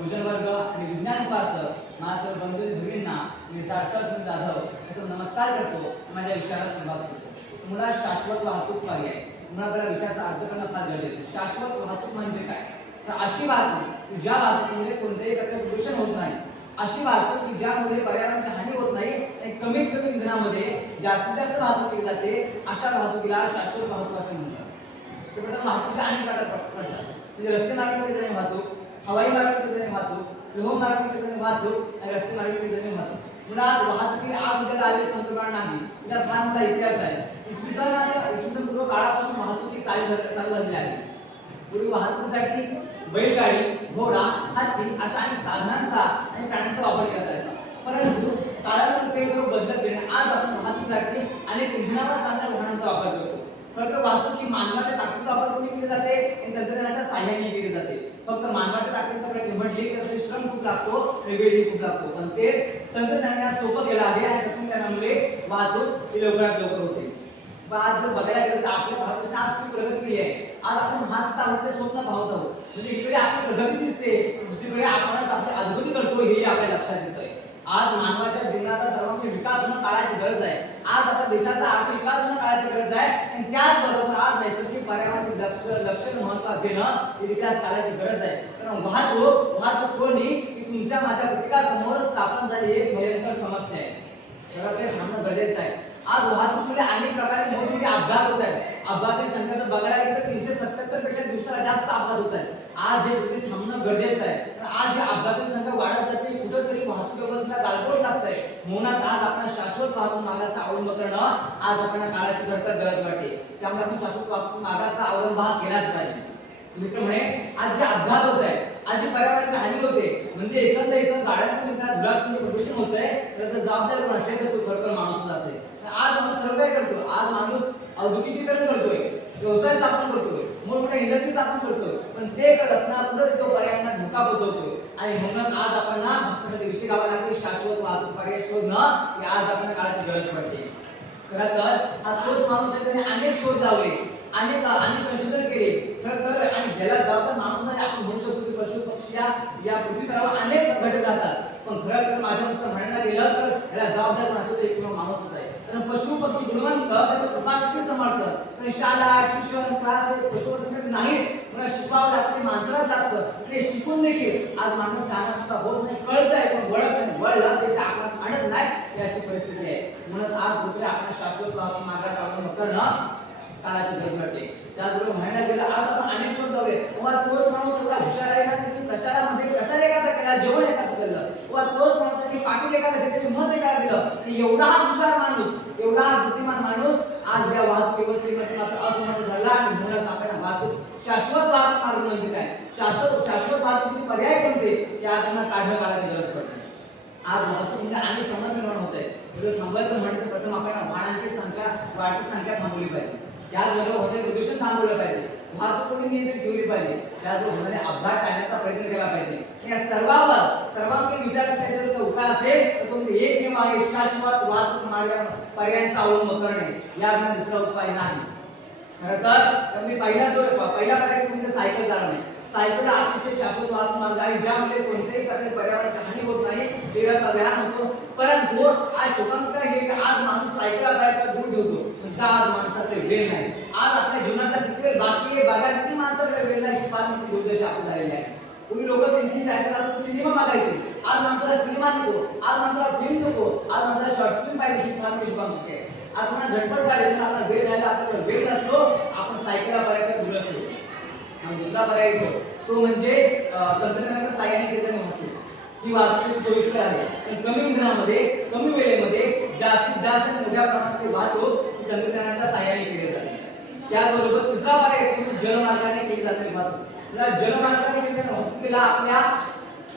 भोजन वर्ग आणि विज्ञान उपासक माझ्या बंधू भगिनींना मी सार्थक जाधव याचा नमस्कार करतो. माझ्या विषयाला सुरुवात करतो. मुळात शाश्वत वाहतूक पर्याय. मुळात विषयाचा अर्थ करणं फार गरजेचं आहे. शाश्वत वाहतूक म्हणजे काय? तर अशी वाहतूक ज्या वाहतुकीमुळे कोणत्याही प्रकारचे प्रदूषण होत नाही, अशी वाहतूक की ज्यामुळे पर्यावरणाची हानी होत नाही आणि कमीत कमी इंधनामध्ये जास्तीत जास्त वाहतूक केली जाते, अशा वाहतुकीला शाश्वत वाहतूक असे म्हणतात. तर प्रथम वाहतुकीचे अनेक प्रकार पडतात. म्हणजे रस्ते मार्गाने वाहतूक, हवाई मार्गाने वाहतूक, लोह मार्गाने वाहतूक आणि रस्ते मार्गाने वाहतूक. मुळात वाहतुकी आज उद्या आलेली संकल्पना नाही. त्याचा फार मोठा इतिहास आहे. इसवी पूर्व काळापासून वाहतुकी चालू झालेली आहे. पूर्वी वाहतुकीसाठी बैलगाडी, घोडा, हत्ती अशा अनेक साधनांचा आणि प्राण्यांचा वापर केला जायचा. परंतु काळानुसार सर्व बदलत गेले. आज आपण वाहतुकीसाठी अनेक इंधनावर चालणाऱ्या वाहनांचा वापर करतो. खरं वाहतूक ही मानवाच्या ताकदीचा वापर करून केली जाते आणि तंत्रज्ञानाच्या सहाय्याने केली जाते. फक्त मानवाच्या ताकदीचा करायची म्हटली तर श्रम खूप लागतो, वेळ खूप लागतो. पण ते तंत्रज्ञानाने सोपं केलं आहे आणि तंत्रज्ञानामुळे वाहतूक ही लवकरात लवकर होते. आज जर बघायला गेलं तर आपल्या भारताची आज खूप प्रगती केली आहे. आज आपण हसत आहोत ते स्वप्न पाहत आहोत. म्हणजे इकडे आपली प्रगती दिसते, दुसरीकडे आपणच आपली अद्भुती करतो हे आपल्या लक्षात येतंय. आज मानवाच्या जीवनाचा सर्वांगीण विकास होणं काळाची गरज आहे. आज आपल्या देशाचा आर्थिक विकास होणं काळाची गरज आहे आणि त्याचबरोबर आज नैसर्गिक पर्यावरणाचे लक्ष महत्त्व देणं ही देखील आज काळाची गरज आहे. कारण वाहतूक कोणी ही तुमच्या माझ्या प्रत्येकासमोर स्थापन झालेली एक भयंकर समस्या आहे. त्याला काही थांबणं गरजेचं आहे. आज वाहतुकीमध्ये अनेक प्रकारे मोठमोठे अपघात होत आहेत. अपघाताची संख्या जर बघायला गेली तर 377 पेक्षा दिवसाला जास्त अपघात होत आहेत. आज हे कुठे थांबणं गरजेचं आहे. आज या अपघाताची संख्या वाढत जाते. कुठेतरी वाहतूक व्यवस्थेला गालबोट लागतंय. म्हणूनच आज आपण शाश्वत वाहतूक मार्गाचा अवलंब करणं आज आपल्याला काळाची गरज वाटते. त्यामुळे आपण शाश्वत वाहतूक मार्गाचा अवलंब केलाच पाहिजे. मित्र म्हणे आज जे अपघात होत आहे, आज जी पर्यावरणाची हानी होते, म्हणजे एकंदरीत गाड्यांमध्ये धुळातून प्रदूषण होत आहे, त्याचा जबाबदार कोण असेल तर तो खरोखर माणूसच असेल. आज माणूस सर्व काय करतो? आज माणूस औद्योगिकीकरण करतोय, व्यवसाय स्थापन करतोय, मोठमोठ्या इंडस्ट्री स्थापन करतोय, पण ते करत असताना पुढे तो पर्यावरणाला धोका पोहोचवतोय. आणि म्हणून आज आपण भ्रष्टाचाराचा विषय गावाला लागते. शाश्वत वाहतूक पर्याय शोधणं हे आज आपल्याला काळाची गरज पडते. खरं तर हा तोच माणूस आहे त्याने अनेक शोध लावले, अनेक संशोधन केले. खरं तर आणि ज्याला जबाबदार माणूस नाही आपण म्हणू शकतो की पशु पक्षी या पृथ्वीवर अनेक घटक राहतात. पण खरं तर माझ्या मते म्हणायला गेलं तर याला जबाबदार कोण असतो एक माणूसच आहे. कारण पशु पक्षी गुणवंत त्याचं उपाय समर्थन पण शाळा ट्युशन क्लास हे पशु पक्षी नाही. मला शिकवावं लागते, माणसालाच लागतं. आणि शिकून देखील आज माणूस शहाणा सुद्धा होत नाही, कळतंय पण वळत नाही. वळला ते आपण आणत नाही याची परिस्थिती आहे. म्हणून आज कुठे आपण शाश्वत वाहतूक मार्गाचा अवलंब करणं काळाची गरज वाटते. त्याचबरोबर म्हणायला गेलं आज आपण अनेक शोध लावले. तोच माणूस एवढा हुशार आहे ना की प्रचारामध्ये प्रचार एकाचा केला, जेवण एकाचं केलं. तोच माणसाने पाटील एकाला घेतली, मत एकाला दिलं. आणि एवढा हुशार माणूस, एवढा बुद्धिमान माणूस आज या वाहतूक व्यवस्थेमध्ये मात्र असमर्थ झाला. आणि म्हणूनच आपण वाहतूक शाश्वत वाहतूक मार्ग म्हणजे काय, शाश्वत वाहतुकीचे पर्याय कोणते हे आज त्यांना काढणं काळाची गरज पडते. आज वाहतूक म्हणजे अनेक समस्या निर्माण होत आहेत. थांबायचं म्हणतं प्रथम आपण वाहनांची वाढती संख्या थांबवली पाहिजे. त्याचबरोबर होते प्रदूषण थांबवलं पाहिजे, वाहतूक नियंत्रित ठेवली पाहिजे. त्याचबरोबर होणारे अपघात टाळण्याचा प्रयत्न केला पाहिजे. या सर्वांचे विचार करण्याचा जर उपाय असेल तर तुमचे एकमेव आहे शाश्वत वाहतूक पर्यायांचा अवलंब करणे. याविना दुसरा उपाय नाही. खरं तर मी पहिला पर्याय म्हणजे सायकल चालवणे. सायकल हा अतिशय शाश्वत वाहतूक मार्ग आहे ज्यामुळे कोणत्याही प्रकारे पर्यावरणाची हानी होत नाही, शरीराचा व्यायाम होतो. परंतु आज शोकांतिका हे की आज माणूस सायकल बाहेर दूर ठेवतो, पण आज माणसाकडे वेळ नाही. आज आपल्या जीवनाचा किती वेळ बाकी आहे, बघा किती माणसाकडे वेळ नाही, फार मोठी दुर्दशा आपली झालेली आहे. पूर्वी लोक 3-3 4 तास सिनेमा बघायचे. आज माणसाला सिनेमा नको, आज माणसाला फिल्म नको, आज माणसाला शॉर्ट फिल्म पाहिजे. ही फार मोठी शोकांतिका आहे. आज मला झटपट पाहिजे, आपला वेळ द्यायला आपल्याकडे वेळ नसतो, आपण सायकलला पर्याय दुर्लक्ष करतो. दुसरा पर्याय येतो तो म्हणजे तंत्रज्ञानाच्या सहाय्याने केलेली वाहतूक. ही वाहतूक सोयीस्कर आहे, पण कमी इंधनामध्ये कमी वेळेमध्ये जास्तीत जास्त मोठ्या प्रमाणात वाहतूक तंत्रज्ञानाच्या सहाय्याने केली जाते. त्याचबरोबर तिसरा पर्याय येतो जलमार्गाने केली जाते वाहतूक. जलमार्गाने केलेल्या वाहतुकीला आपल्या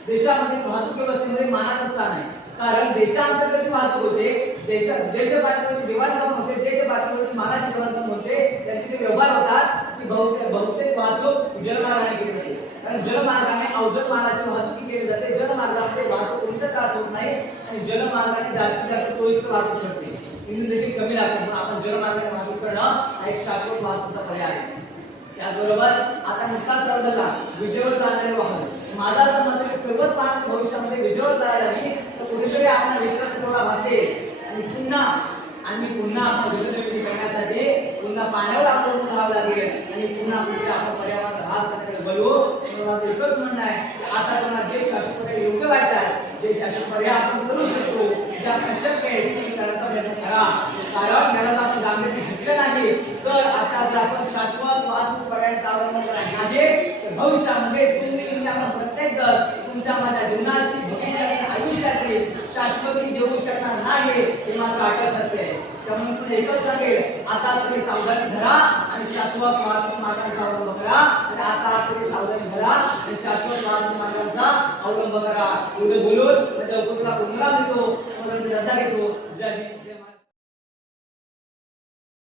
देशामध्ये वाहतूक व्यवस्थेमध्ये मानाचं स्थान आहे. कारण देशांतर्गत वाहतूक होते, देश पातळीवरची देवाणघेवाण होते, देश पातळीवरची मालाची देवाणघेवाण होते, त्यांचे जे व्यवहार होतात ती बहुतेक वाहतूक जलमार्गाने केली जाते. कारण जलमार्गाने अवजड मालाची वाहतूक केली जाते. जलमार्गामध्ये वाहतूक कोणता त्रास होत नाही आणि जलमार्गाने जास्तीत जास्त सोयीस्कर वाहतूक करते. इंधन देखील कमी लागते. म्हणून आपण जलमार्गाने वाहतूक करणं हा एक शाश्वत वाहतुकीचा पर्याय आहे. त्याचबरोबर आता नुकताच चालू झाला विजेवर चालणारे वाहन. माझा असं मत आहे सर्वच वाहन भविष्यामध्ये विजेवर चालायला लागली तर कुठेतरी आपला विद्युत पुरवठा भासेल आणि पुन्हा आपण विद्युत निर्मिती करण्यासाठी पुन्हा पाण्यावर अवलंबून राहावं लागेल आणि पुन्हा कुठे आपण पर्यावरण ऱ्हास करण्याकडे वळू. माझं एकच म्हणणं आहे आता तुम्हाला जे शाश्वत पर्याय योग्य वाटतात जे शाश्वत पर्याय आपण करू शकतो जे आपण शक्य आहे ते करण्याचा प्रयत्न करा. कारण याला जर आपण गांभीर्याने घेतलं नाही तर आता जर आपण शाश्वत वाहतूक पर्यायांचा अवलंब करायला नाही तर भविष्यामध्ये तुम्ही आपण प्रत्येक जण तुमच्या माझ्या जीवनाची भविष्यातील आयुष्याची शाश्वती देऊ शकणार नाही हे मात्र आठवत असते. त्यामुळे तुम्ही एकच सांगेल आता तुम्ही सावधानी धरा आणि शाश्वत वाहतूक मार्गांचा अवलंब करा. आणि आता तुम्ही सावधानी धरा आणि शाश्वत वाहतूक मार्गांचा अवलंब करा. एवढे बोलून म्हणजे उपक्रमाला देतो रजा घेतो. जय हिंद.